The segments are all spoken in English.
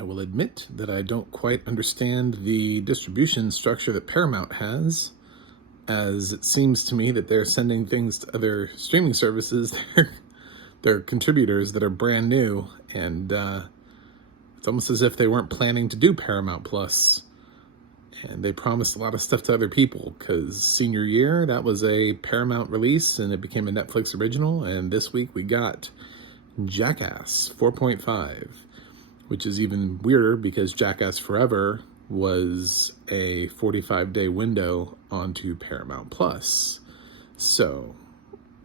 I will admit that I don't quite understand the distribution structure that Paramount has, as it seems to me that they're sending things to other streaming services, their contributors that are brand new, and it's almost as if they weren't planning to do Paramount Plus. And they promised a lot of stuff to other people, because senior year, that was a Paramount release, and it became a Netflix original, and this week we got Jackass 4.5, which is even weirder because Jackass Forever was a 45-day window onto Paramount Plus. So,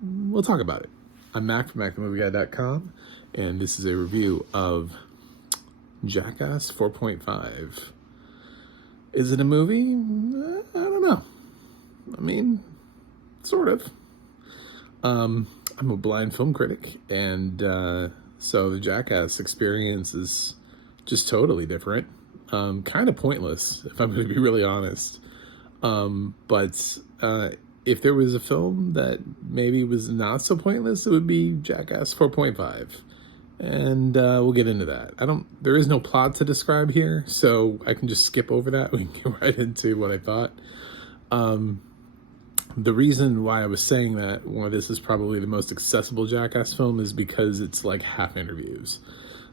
we'll talk about it. I'm Mac from MacTheMovieGuy.com, and this is a review of Jackass 4.5. Is it a movie? I don't know. I mean, sort of. I'm a blind film critic, and so the Jackass experience is just totally different. Kind of pointless, if I'm going to be really honest. But if there was a film that maybe was not so pointless, it would be Jackass 4.5. And we'll get into that. There is no plot to describe here, so I can just skip over that. We can get right into what I thought. The reason why I was saying that this is probably the most accessible Jackass film is because it's like half interviews.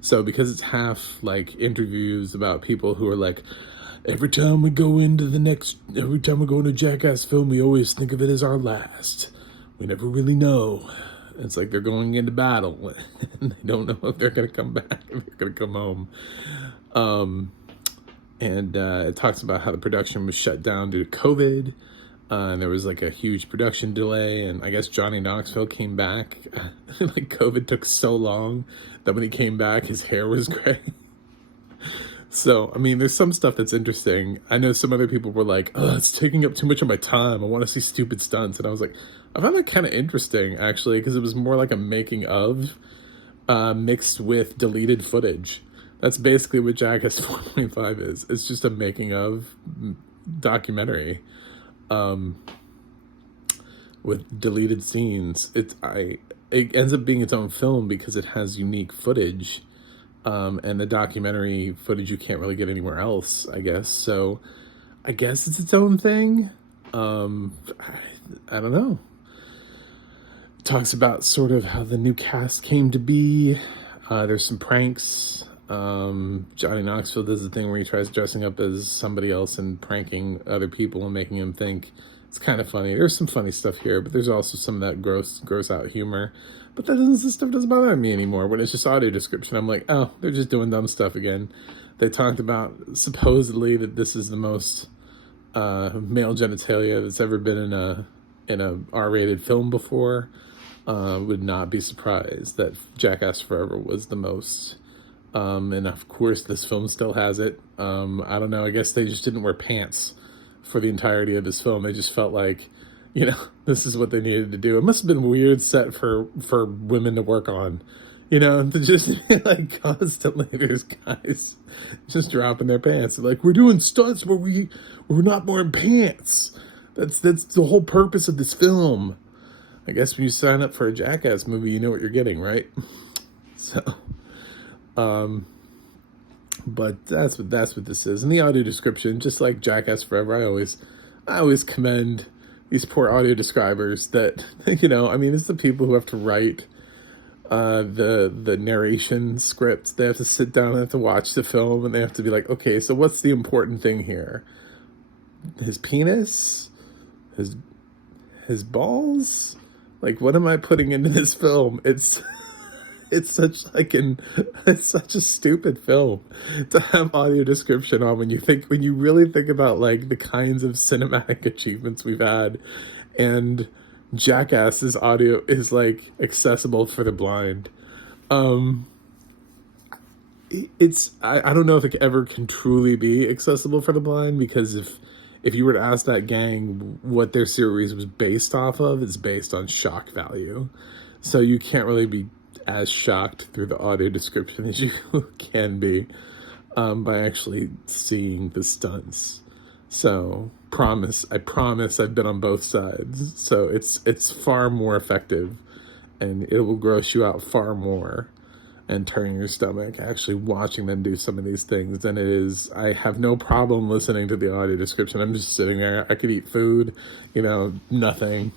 So because it's half like interviews about people who are like, every time we go into a Jackass film, we always think of it as our last. We never really know. It's like they're going into battle and they don't know if they're going to come back, if they're going to come home. It talks about how the production was shut down due to COVID. And there was like a huge production delay, and I guess Johnny Knoxville came back. Like COVID took so long that when he came back, his hair was gray. So, I mean, there's some stuff that's interesting. I know some other people were like, oh, it's taking up too much of my time. I want to see stupid stunts. And I was like, I found that kind of interesting, actually, because it was more like a making of mixed with deleted footage. That's basically what Jackass 4.5 is. It's just a making of documentary with deleted scenes. It ends up being its own film because it has unique footage. And the documentary footage you can't really get anywhere else, I guess. So I guess it's its own thing. I don't know. It talks about sort of how the new cast came to be. There's some pranks. Johnny Knoxville does the thing where he tries dressing up as somebody else and pranking other people and making them think. It's kind of funny. There's some funny stuff here, but there's also some of that gross out humor. But this stuff doesn't bother me anymore. When it's just audio description, I'm like, oh, they're just doing dumb stuff again. They talked about supposedly that this is the most male genitalia that's ever been in a R-rated film before. Would not be surprised that Jackass Forever was the most. And of course, this film still has it. I don't know. I guess they just didn't wear pants for the entirety of this film. They just felt like, this is what they needed to do. It must have been a weird set for women to work on, to just be like constantly there's guys just dropping their pants. They're like, we're doing stunts where we're not wearing pants. That's the whole purpose of this film. I guess when you sign up for a Jackass movie, you know what you're getting, right? So, but that's what this is. And the audio description, just like Jackass Forever, I always commend these poor audio describers that, it's the people who have to write the narration scripts. They have to sit down and have to watch the film, and they have to be like, okay, so what's the important thing here? His penis? His balls? Like, what am I putting into this film? It's such a stupid film to have audio description on when you really think about like the kinds of cinematic achievements we've had, and Jackass's audio is like accessible for the blind. I don't know if it ever can truly be accessible for the blind, because if you were to ask that gang what their series was based off of, it's based on shock value. So you can't really be as shocked through the audio description as you can be by actually seeing the stunts. So I promise I've been on both sides. So it's far more effective, and it will gross you out far more and turning your stomach actually watching them do some of these things than it is. I have no problem listening to the audio description. I'm just sitting there. I could eat food, nothing.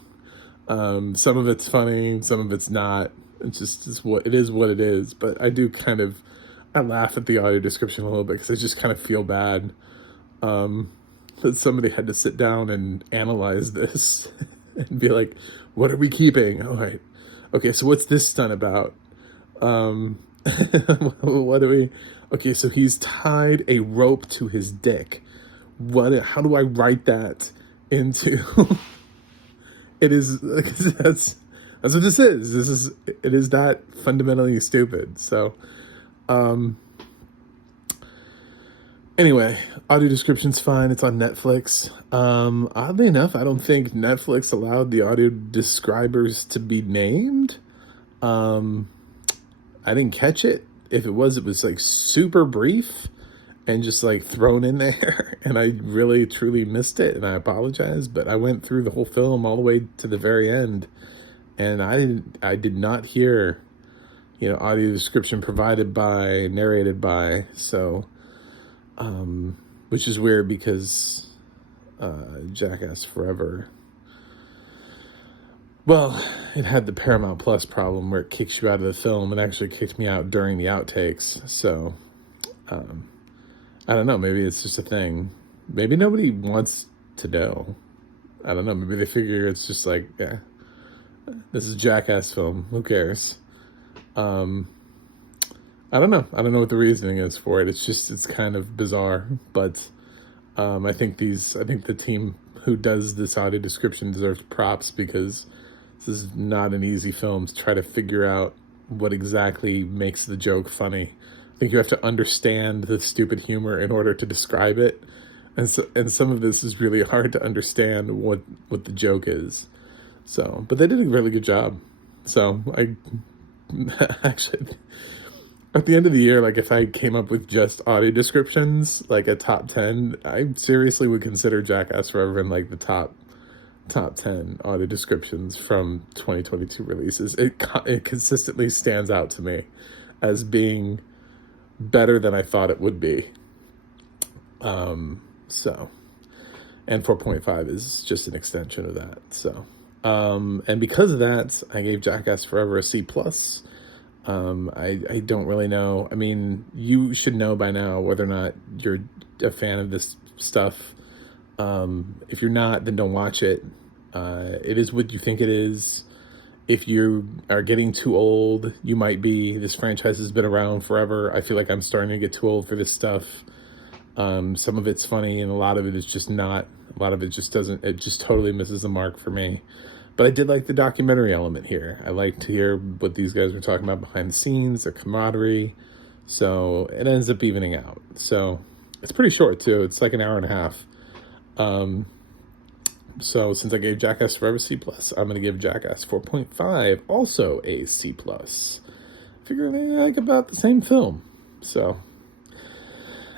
Some of it's funny, some of it's not. It's what it is. But I laugh at the audio description a little bit because I just kind of feel bad that somebody had to sit down and analyze this and be like, what are we keeping? All right. Okay, so what's this stunt about? What do we... Okay, so he's tied a rope to his dick. How do I write that into... It is... That's what this is. It is that fundamentally stupid. So, anyway, audio description's fine. It's on Netflix. Oddly enough, I don't think Netflix allowed the audio describers to be named. I didn't catch it. If it was like super brief and just like thrown in there. And I really, truly missed it. And I apologize. But I went through the whole film all the way to the very end. And I did not hear, audio description narrated by. So, which is weird because Jackass Forever, well, it had the Paramount Plus problem where it kicks you out of the film. It actually kicked me out during the outtakes. So, I don't know. Maybe it's just a thing. Maybe nobody wants to know. I don't know. Maybe they figure it's just like, yeah, this is a Jackass film. Who cares? I don't know. I don't know what the reasoning is for it. It's kind of bizarre. But I think the team who does this audio description deserves props because this is not an easy film to try to figure out what exactly makes the joke funny. I think you have to understand the stupid humor in order to describe it. And some of this is really hard to understand what the joke is. So, but they did a really good job. So I actually, at the end of the year, like if I came up with just audio descriptions, like a top 10, I seriously would consider Jackass Forever in like the top 10 audio descriptions from 2022 releases. It consistently stands out to me as being better than I thought it would be. So, and 4.5 is just an extension of that. So, and because of that, I gave Jackass Forever a C+. I don't really know. I mean, you should know by now whether or not you're a fan of this stuff. If you're not, then don't watch it. It is what you think it is. If you are getting too old, you might be. This franchise has been around forever. I feel like I'm starting to get too old for this stuff. Some of it's funny and a lot of it is just not. A lot of it just doesn't. It just totally misses the mark for me. But I did like the documentary element here. I like to hear what these guys were talking about behind the scenes, their camaraderie. So it ends up evening out. So it's pretty short too. It's like an hour and a half. So since I gave Jackass Forever C+, I'm going to give Jackass 4.5 also a C+. Figure they like about the same film. So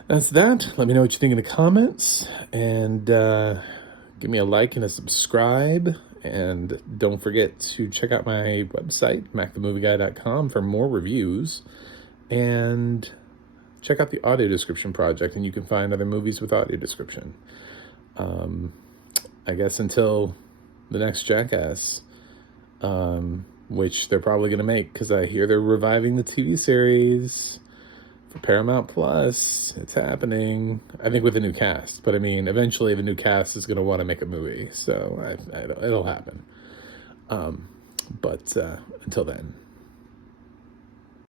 that's that. Let me know what you think in the comments. And give me a like and a subscribe. And don't forget to check out my website, macthemovieguy.com, for more reviews. And check out the audio description project, and you can find other movies with audio description. I guess until the next Jackass, which they're probably going to make, because I hear they're reviving the TV series for Paramount Plus. It's happening, I think, with a new cast. But I mean, eventually the new cast is going to want to make a movie, so it'll happen. But until then.